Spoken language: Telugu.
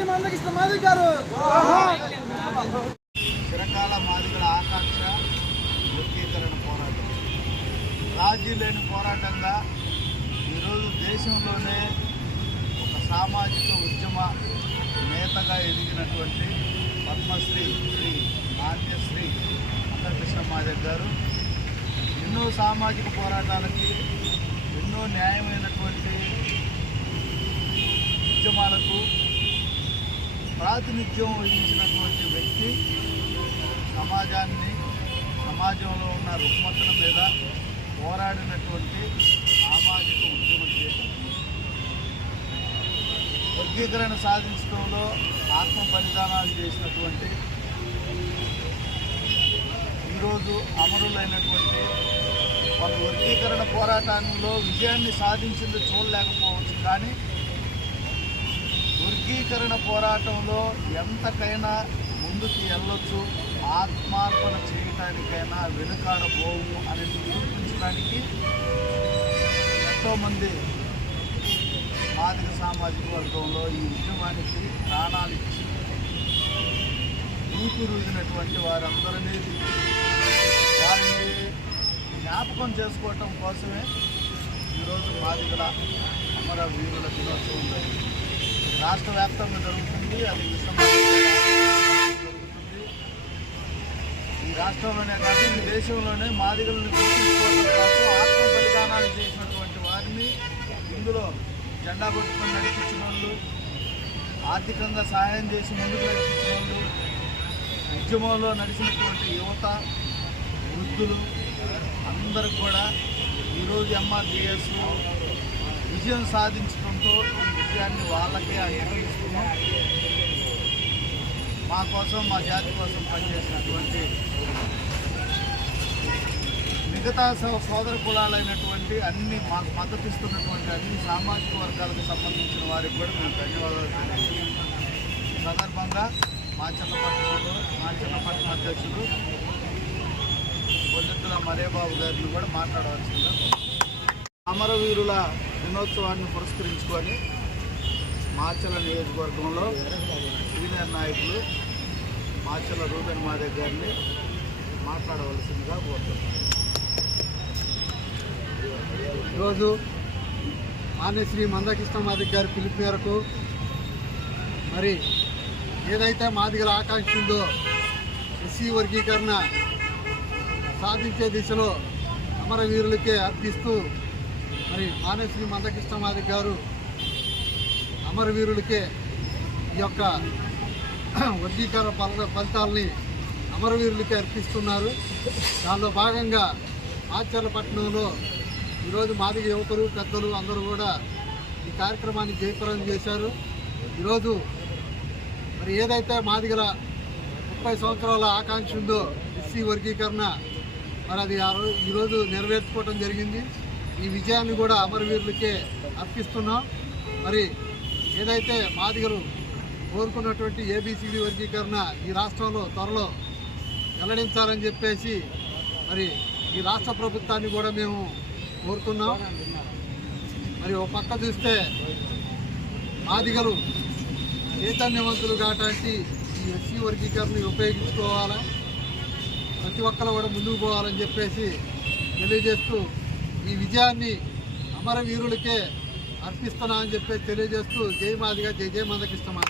రాయలసీమ చిరకాల మాదిగల ఆకాంక్ష వర్గీకరణ పోరాటం. రాజీ లేని పోరాటంగా ఈరోజు దేశంలోనే ఒక సామాజిక ఉద్యమ నేతగా ఎదిగినటువంటి పద్మశ్రీ శ్రీ నాట్యశ్రీ అందకృష్ణ మాదిగ గారు. ఎన్నో సామాజిక పోరాటాలకి ప్రాతినిధ్యం వహించినటువంటి వ్యక్తి సమాజాన్ని సమాజంలో ఉన్న రుగ్మతల మీద పోరాడినటువంటి సామాజిక ఉద్యమ వర్గీకరణ సాధించడంలో ఆత్మ బలిదానాలు చేసినటువంటి ఈరోజు అమరులైనటువంటి వాళ్ళ వర్గీకరణ పోరాటంలో విజయాన్ని సాధించింది చూడలేకపోవచ్చు. కానీ వర్గీకరణ పోరాటంలో ఎంతకైనా ముందుకు వెళ్ళొచ్చు. ఆత్మార్పణ చేయటానికైనా వెనుకాడబోవు అని నిరూపించడానికి ఎంతోమంది ఆర్థిక సామాజిక వర్గంలో ఈ ఉద్యమానికి ప్రాణాలు ఇచ్చి ఊపిరుదినటువంటి వారందరినీ వారిని జ్ఞాపకం చేసుకోవటం కోసమే ఈరోజు మాదిగల అమర వీరుల దినోత్సవం జరిగింది. రాష్ట్ర వ్యాప్తంగా జరుగుతుంది అది జరుగుతుంది. ఈ రాష్ట్రంలోనే కాదు ఈ దేశంలోనే మాదిగలను గుర్తించుకోవడం ఆత్మ బలిదానాలు చేసినటువంటి వారిని ఇందులో జెండా పట్టుకొని నడిపించిన వాళ్ళు ఆర్థికంగా సహాయం చేసి ముందుకు నడిపించిన వాళ్ళు ఉద్యమంలో నడిచినటువంటి యువత వృద్ధులు అందరికి కూడా ఈరోజు ఎంఆర్జిఎస్ విజయం సాధించడంతో విజయాన్ని వాళ్ళకే అంగీకరిస్తున్నాం మా కోసం మా జాతి కోసం పనిచేసినటువంటి మిగతా సోదర కులాలైనటువంటి అన్ని మాకు మద్దతిస్తున్నటువంటి అన్ని సామాజిక వర్గాలకు సంబంధించిన వారికి కూడా మేము ధన్యవాదాలు తెలియజేస్తున్నాం. ఈ సందర్భంగా మా మాచన్నపట్నం అధ్యక్షుడు పొద్దుల మరేబాబు గారిని కూడా మాట్లాడవలసిందిగా అమరవీరుల దినోత్సవాన్ని పురస్కరించుకొని మాచల నియోజకవర్గంలో సీనియర్ నాయకులు మాచల రూపెన్ మాదే గారిని మాట్లాడవలసిందిగా కోరుతున్నాను. ఈరోజు మాన్యశ్రీ మందకృష్ణ మాదిక్ గారి పిలుపు మేరకు మరి ఏదైతే మాదిగల ఆకాంక్ష ఉందో ఎస్సీ వర్గీకరణ సాధించే దిశలో అమరవీరులకే అర్పిస్తూ మరి మానేశ్రీ మందకృష్ణమాది గారు అమరవీరులకే ఈ యొక్క వర్గీకరణ ఫల ఫలితాలని అమరవీరులకి అర్పిస్తున్నారు. దానిలో భాగంగా ఆచర్లపట్నంలో ఈరోజు మాదిగ యువకులు పెద్దలు అందరూ కూడా ఈ కార్యక్రమాన్ని జయప్రదం చేశారు. ఈరోజు మరి ఏదైతే మాదిగల ముప్పై సంవత్సరాల ఆకాంక్ష ఉందో ఎస్సీ వర్గీకరణ మరి అది ఆ రోజు ఈరోజు నెరవేర్చుకోవడం జరిగింది. ఈ విజయాన్ని కూడా అమరవీరులకే అర్పిస్తున్నాం. మరి ఏదైతే మాదిగలు కోరుకున్నటువంటి ఏబిసిడి వర్గీకరణ ఈ రాష్ట్రంలో త్వరలో వెల్లడించాలని చెప్పేసి మరి ఈ రాష్ట్ర ప్రభుత్వాన్ని కూడా మేము కోరుతున్నాం. మరి ఒక పక్క చూస్తే మాదిగలు చైతన్యవంతులు కాటానికి ఈ ఎస్సీ వర్గీకరణ ఉపయోగించుకోవాలా? ప్రతి ఒక్కరు కూడా ముందుకు పోవాలని చెప్పేసి తెలియజేస్తూ ఈ విజయాన్ని అమరవీరులకే అర్పిస్తున్నా అని చెప్పేసి తెలియజేస్తూ జై మాదిగా జై జై మందకిష్టమా